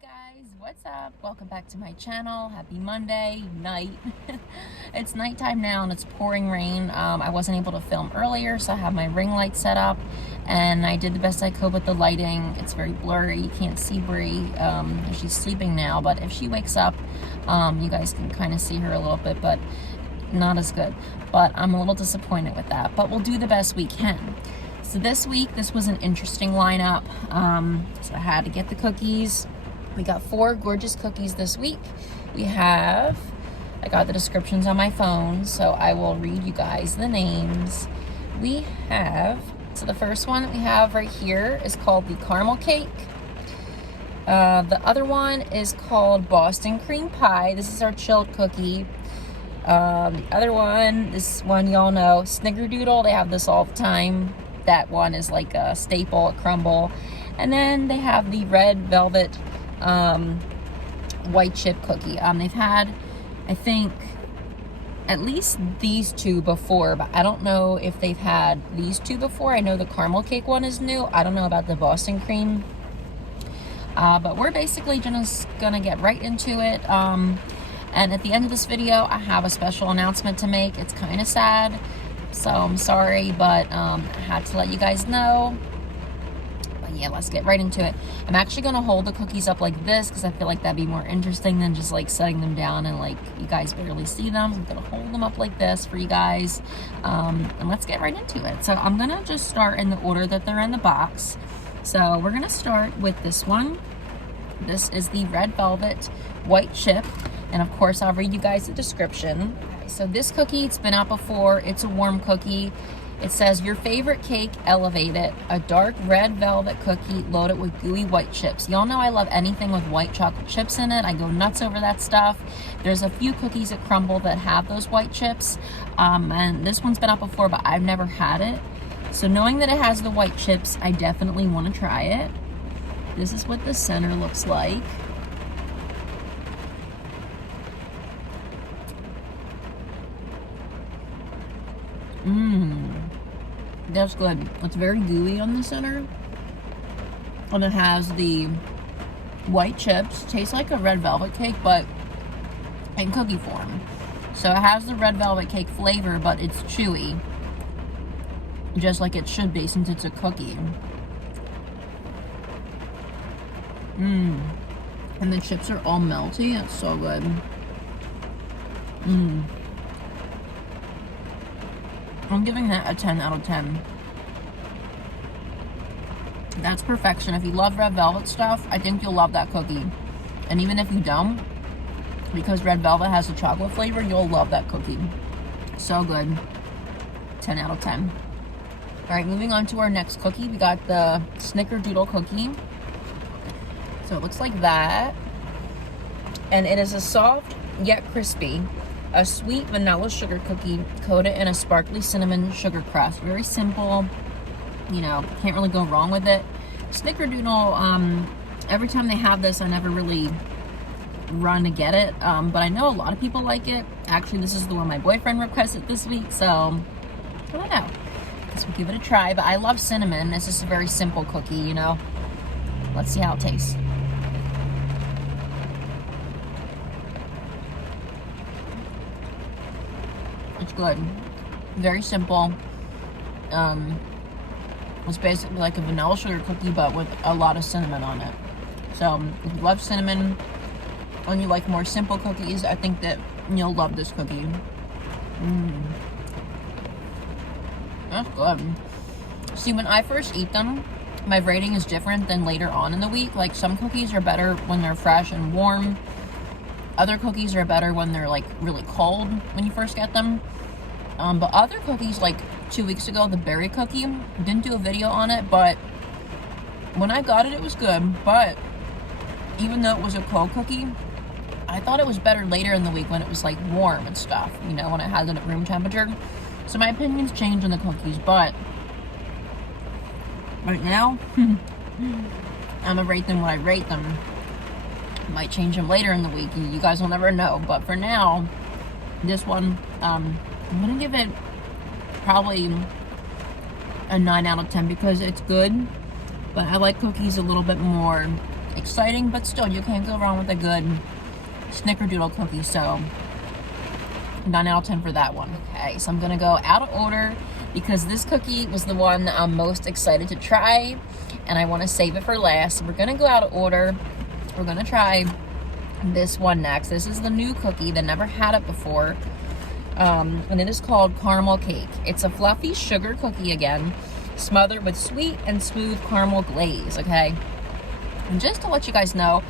Hey guys, what's up? Welcome back to my channel. Happy Monday night. It's nighttime now and it's pouring rain. I wasn't able to film earlier, so I have my ring light set up and I did the best I could with the lighting. It's very blurry. You can't see Brie. She's sleeping now, but if she wakes up, you guys can kind of see her a little bit, but not as good. But I'm a little disappointed with that, but we'll do the best we can. So this week, this was an interesting lineup. So I had to get the cookies. We got 4 gorgeous cookies this week. I got the descriptions on my phone, so I will read you guys the names. So the first one that we have right here is called the caramel cake. The other one is called Boston cream pie. This is our chilled cookie. The other one, this one y'all know, Snickerdoodle. They have this all the time. That one is like a staple at Crumbl. And then they have the red velvet white chip cookie. They've had, I think, at least these 2 before, but I don't know if they've had these 2 before. I know the caramel cake one is new. I don't know about the Boston cream. But we're basically just gonna get right into it. And at the end of this video, I have a special announcement to make. It's kind of sad, so I'm sorry, but I had to let you guys know. But yeah, let's get right into it. I'm actually going to hold the cookies up like this because I feel like that'd be more interesting than just like setting them down and like you guys barely see them. I'm going to hold them up like this for you guys. And let's get right into it. So I'm going to just start in the order that they're in the box. So we're going to start with this one. This is the red velvet white chip. And of course, I'll read you guys the description. So this cookie, it's been out before. It's a warm cookie. It says, your favorite cake, elevate it. A dark red velvet cookie loaded with gooey white chips. Y'all know I love anything with white chocolate chips in it. I go nuts over that stuff. There's a few cookies at Crumbl that have those white chips. And this one's been out before, but I've never had it. So knowing that it has the white chips, I definitely want to try it. This is what the center looks like. That's good. It's very gooey on the center. And it has the white chips. Tastes like a red velvet cake, but in cookie form. So it has the red velvet cake flavor, but it's chewy. Just like it should be since it's a cookie. And the chips are all melty. It's so good. I'm giving that a 10 out of 10. That's perfection. If you love red velvet stuff, I think you'll love that cookie. And even if you don't, because red velvet has a chocolate flavor, you'll love that cookie. So good. 10 out of 10. Alright, moving on to our next cookie. We got the Snickerdoodle cookie. So it looks like that. And it is a soft yet crispy. A sweet vanilla sugar cookie coated in a sparkly cinnamon sugar crust. Very simple, you know, can't really go wrong with it. Snickerdoodle, every time they have this, I never really run to get it, but I know a lot of people like it. Actually, this is the one my boyfriend requested this week, so I don't know. Guess we'll give it a try, but I love cinnamon. It's just a very simple cookie, you know. Let's see how it tastes. It's good. Very simple. It's basically like a vanilla sugar cookie, but with a lot of cinnamon on it. So if you love cinnamon and you like more simple cookies, I think that you'll love this cookie. That's good. See, when I first eat them, my rating is different than later on in the week. Like, some cookies are better when they're fresh and warm. Other cookies are better when they're like really cold when you first get them. But other cookies, like 2 weeks ago, the berry cookie, didn't do a video on it, but when I got it, it was good. But even though it was a cold cookie, I thought it was better later in the week when it was like warm and stuff, you know, when it had it at room temperature. So my opinions change on the cookies, but right now, I'm gonna rate them what I rate them. Might change them later in the week. You guys will never know. But for now, this one, I'm going to give it probably a 9 out of 10 because it's good. But I like cookies a little bit more exciting, but still, you can't go wrong with a good Snickerdoodle cookie. So 9 out of 10 for that one. Okay, so I'm gonna go out of order because this cookie was the one I'm most excited to try, and I want to save it for last. So we're gonna go out of order. We're gonna try this one next. This is the new cookie that never had it before, and it is called Caramel Cake. It's a fluffy sugar cookie again, smothered with sweet and smooth caramel glaze. Okay, and just to let you guys know,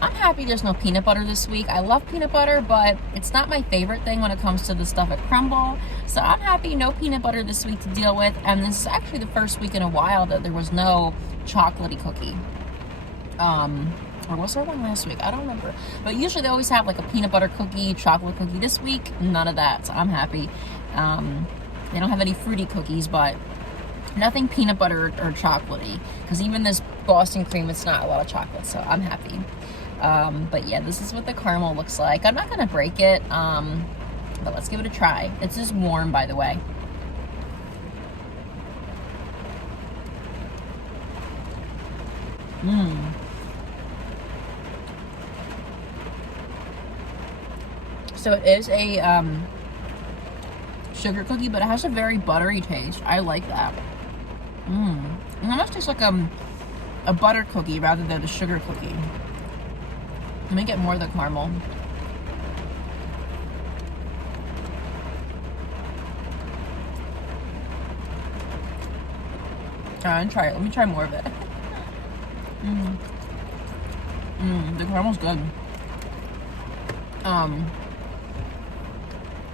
I'm happy there's no peanut butter this week. I love peanut butter, but it's not my favorite thing when it comes to the stuff at Crumbl. So I'm happy no peanut butter this week to deal with. And this is actually the first week in a while that there was no chocolatey cookie. Or was there one last week? I don't remember. But usually they always have like a peanut butter cookie, chocolate cookie. This week, none of that. So I'm happy. They don't have any fruity cookies, but nothing peanut butter or chocolatey. Because even this Boston cream, it's not a lot of chocolate. So I'm happy. But yeah, this is what the caramel looks like. I'm not gonna break it, but let's give it a try. It's just warm, by the way. So it is a sugar cookie, but it has a very buttery taste. I like that. It almost tastes like a butter cookie rather than a sugar cookie. Let me get more of the caramel. And try it. Let me try more of it. The caramel's good.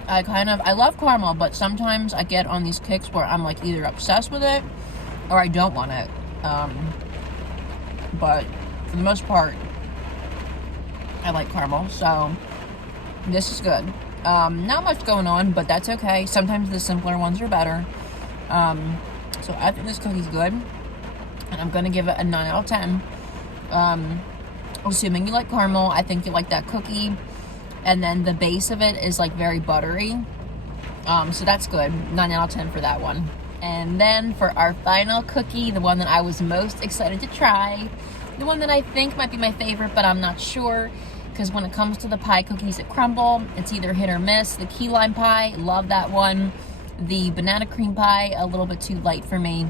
I love caramel, but sometimes I get on these kicks where I'm like either obsessed with it or I don't want it. But for the most part, I like caramel, so this is good. Not much going on, but that's okay. Sometimes the simpler ones are better. So I think this cookie's good, and I'm gonna give it a 9 out of 10. Assuming you like caramel, I think you like that cookie, and then the base of it is like very buttery. So that's good. 9 out of 10 for that one. And then for our final cookie, the one that I was most excited to try, the one that I think might be my favorite, but I'm not sure, because when it comes to the pie cookies at Crumbl, it's either hit or miss. The key lime pie, love that one. The banana cream pie, a little bit too light for me.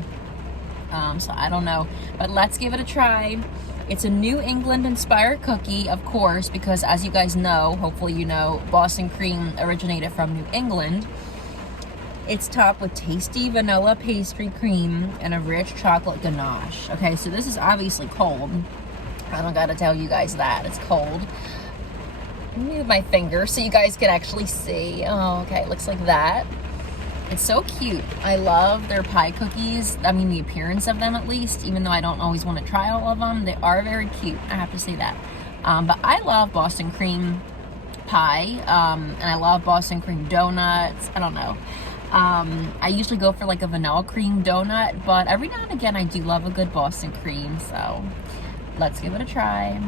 So I don't know, but let's give it a try. It's a New England inspired cookie, of course, because as you guys know, hopefully you know, Boston cream originated from New England. It's topped with tasty vanilla pastry cream and a rich chocolate ganache. Okay, so this is obviously cold. I don't gotta tell you guys that. It's cold. Let me move my finger so you guys can actually see. Oh, okay, it looks like that. It's so cute. I love their pie cookies. I mean, the appearance of them at least, even though I don't always want to try all of them. They are very cute, I have to say that. But I love Boston cream pie, and I love Boston cream donuts. I don't know. I usually go for like a vanilla cream donut, but every now and again I do love a good Boston cream, so let's give it a try.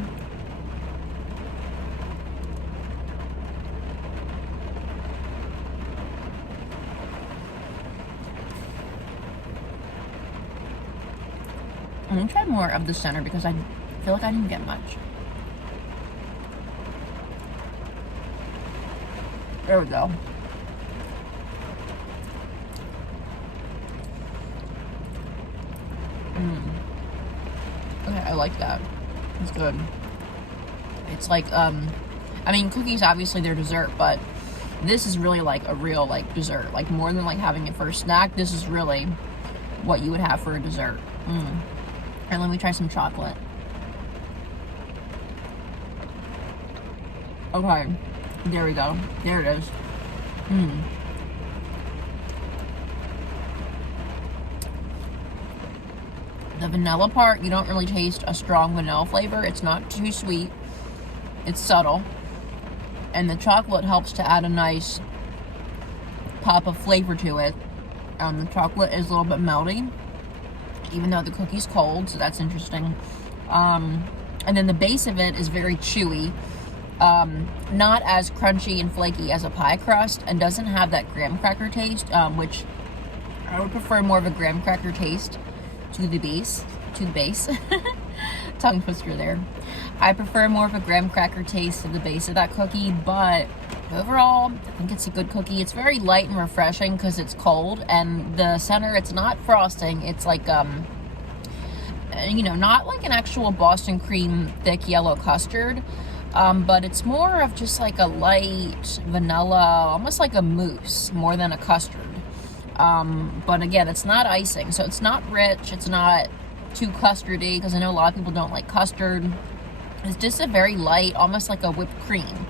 I'm gonna try more of the center because I feel like I didn't get much. There we go. Okay, I like that. It's good. It's like, I mean, cookies, obviously, they're dessert, but this is really like a real, like, dessert. Like, more than, like, having it for a snack, this is really what you would have for a dessert. And let me try some chocolate. Okay, there we go. There it is. The vanilla part, you don't really taste a strong vanilla flavor. It's not too sweet. It's subtle. And the chocolate helps to add a nice pop of flavor to it. The chocolate is a little bit melty, even though the cookie's cold, so that's interesting. And then the base of it is very chewy. Not as crunchy and flaky as a pie crust, and doesn't have that graham cracker taste, which I would prefer more of a graham cracker taste to the base. tongue twister there. I prefer more of a graham cracker taste to the base of that cookie, but overall, I think it's a good cookie. It's very light and refreshing because it's cold, and the center, it's not frosting. It's like, you know, not like an actual Boston cream thick yellow custard, but it's more of just like a light vanilla, almost like a mousse more than a custard. But again, it's not icing, so it's not rich. It's not too custardy, because I know a lot of people don't like custard. It's just a very light, almost like a whipped cream.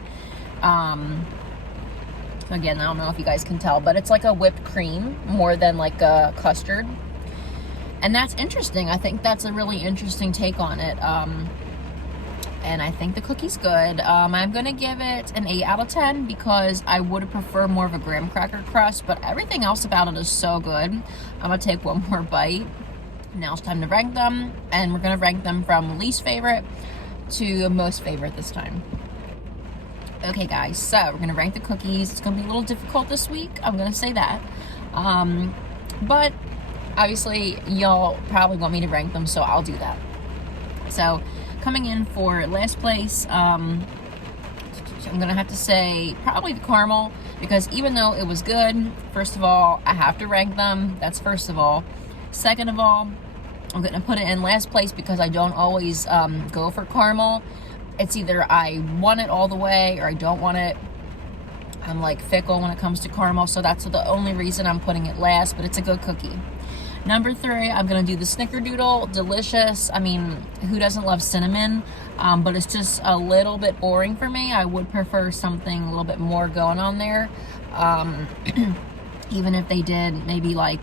Again, I don't know if you guys can tell, but it's like a whipped cream more than like a custard. And that's interesting. I think that's a really interesting take on it. And I think the cookie's good. I'm going to give it an 8 out of 10 because I would prefer more of a graham cracker crust, but everything else about it is so good. I'm going to take one more bite. Now it's time to rank them, and we're going to rank them from least favorite to most favorite this time. Okay guys, so we're going to rank the cookies. It's going to be a little difficult this week, I'm going to say that. But obviously y'all probably want me to rank them, so I'll do that. So coming in for last place, I'm going to have to say probably the caramel, because even though it was good, first of all, I have to rank them. That's first of all. Second of all, I'm going to put it in last place because I don't always go for caramel. It's either I want it all the way or I don't want it. I'm like fickle when it comes to caramel, so that's the only reason I'm putting it last, but it's a good cookie. Number 3, I'm going to do the Snickerdoodle. Delicious. I mean, who doesn't love cinnamon? But it's just a little bit boring for me. I would prefer something a little bit more going on there. Even if they did maybe like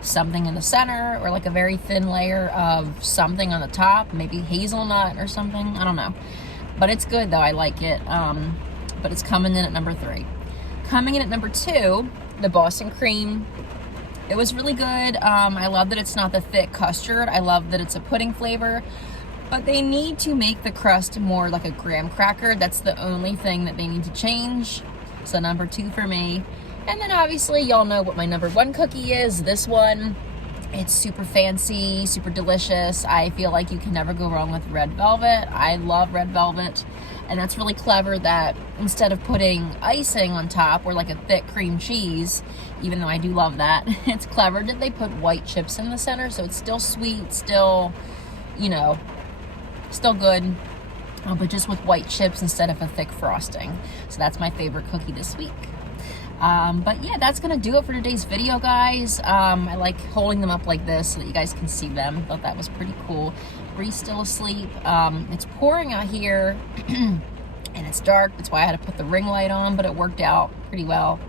something in the center or like a very thin layer of something on the top, maybe hazelnut or something. I don't know. But it's good though. I like it. But it's coming in at number 3. Coming in at number 2, the Boston cream. It was really good. I love that it's not the thick custard. I love that it's a pudding flavor. But they need to make the crust more like a graham cracker. That's the only thing that they need to change. So number 2 for me. And then obviously y'all know what my number 1 cookie is. This one. It's super fancy, super delicious. I feel like you can never go wrong with red velvet. I love red velvet. And that's really clever that instead of putting icing on top or like a thick cream cheese, even though I do love that, it's clever that they put white chips in the center, so it's still sweet, still, you know, still good, but just with white chips instead of a thick frosting. So that's my favorite cookie this week. But yeah, that's gonna do it for today's video, guys. I like holding them up like this so that you guys can see them. Thought that was pretty cool. Bree's still asleep. It's pouring out here and it's dark. That's why I had to put the ring light on, but it worked out pretty well.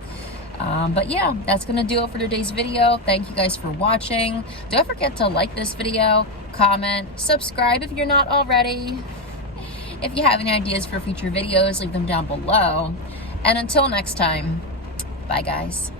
But yeah, that's gonna do it for today's video. Thank you guys for watching. Don't forget to like this video, comment, subscribe if you're not already. If you have any ideas for future videos, leave them down below. And until next time, bye guys.